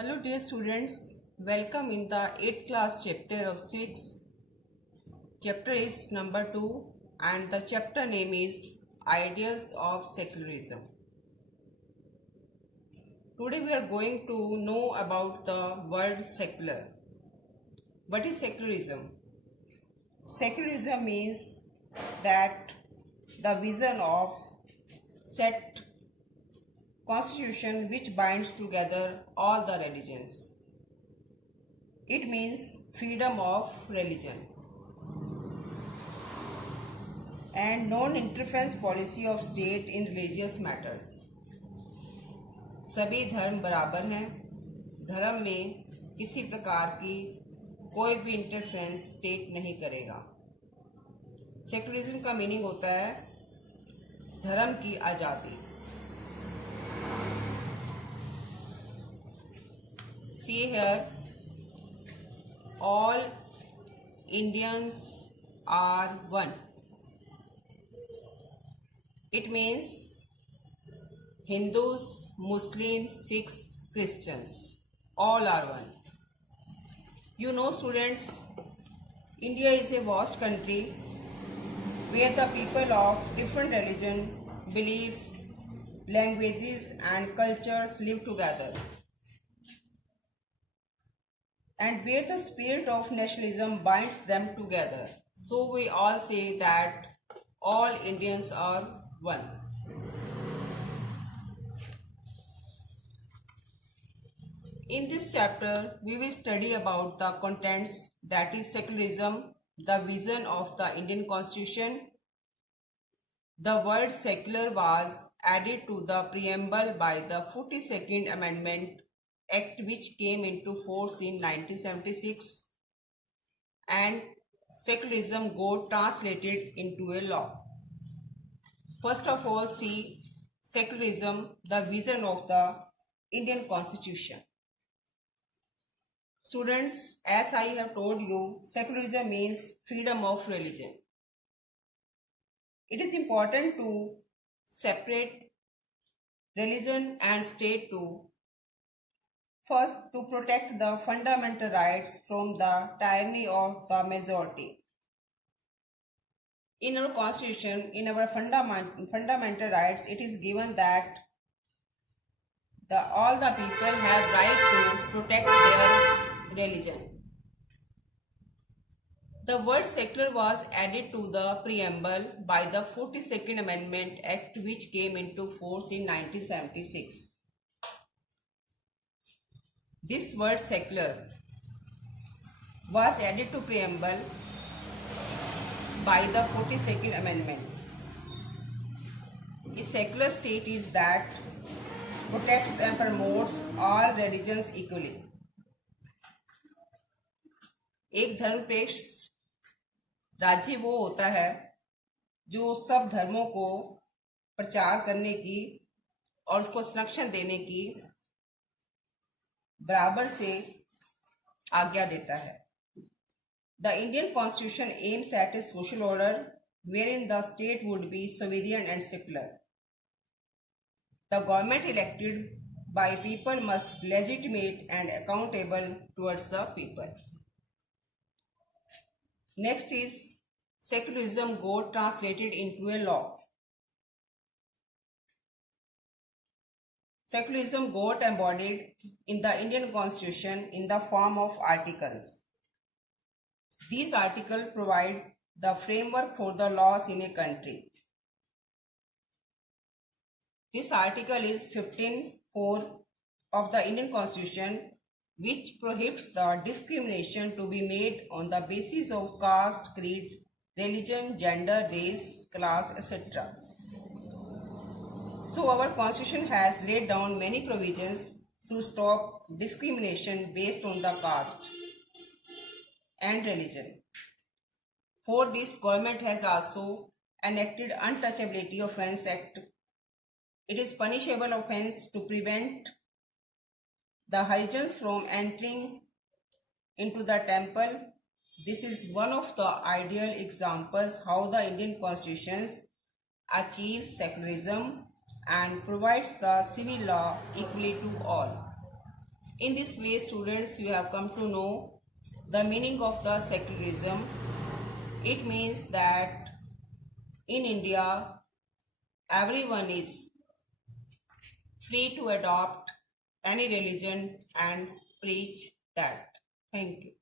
Hello dear students, welcome in the 8th class chapter of civics. Chapter is number 2 and the chapter name is Ideals of Secularism. Today we are going to know about the word secular. What is secularism? Secularism means that the vision of set constitution which binds together all the religions. It means freedom of religion and non-interference policy of state in religious matters. सभी धर्म बराबर हैं, धर्म में किसी प्रकार की कोई भी इंटरफेरेंस स्टेट नहीं करेगा। सेकुलरिज्म का मीनिंग होता है धर्म की आज़ादी। See here, all Indians are one. It means Hindus, Muslims, Sikhs, Christians, all are one. You know students, India is a vast country where the people of different religion, beliefs, languages and cultures live together. And where the spirit of nationalism binds them together. So we all say that all Indians are one. In this chapter, we will study about the contents, that is secularism, the vision of the Indian Constitution. The word secular was added to the preamble by the 42nd Amendment Act which came into force in 1976, and secularism got translated into a law. First of all, see secularism, the vision of the Indian Constitution. Students, as I have told you, secularism means freedom of religion. It is important to separate religion and state too. First, to protect the fundamental rights from the tyranny of the majority. In our constitution, in our fundamental rights, it is given that all the people have right to protect their religion. The word secular was added to the preamble by the 42nd Amendment Act which came into force in 1976. This word secular was added to preamble by the 42nd Amendment. A secular state is that protects and promotes all religions equally. एक धर्मनिरपेक्ष राज्य वो होता है जो सब धर्मों को प्रचार करने की और उसको संरक्षण देने की बराबर से आज्ञा देता है. The Indian Constitution aims at a social order wherein the state would be sovereign and secular. The government elected by people must be legitimate and accountable towards the people. Next is secularism got translated into a law. Secularism got embodied in the Indian Constitution in the form of articles. These articles provide the framework for the laws in a country. This article is 15(4) of the Indian Constitution, which prohibits the discrimination to be made on the basis of caste, creed, religion, gender, race, class, etc. So our Constitution has laid down many provisions to stop discrimination based on the caste and religion. For this, government has also enacted Untouchability Offence Act. It is punishable offence to prevent the Harijans from entering into the temple. This is one of the ideal examples how the Indian Constitution achieves secularism and provides the civil law equally to all. In this way, students, you have come to know the meaning of the secularism. It means that in India, everyone is free to adopt any religion and preach that. Thank you.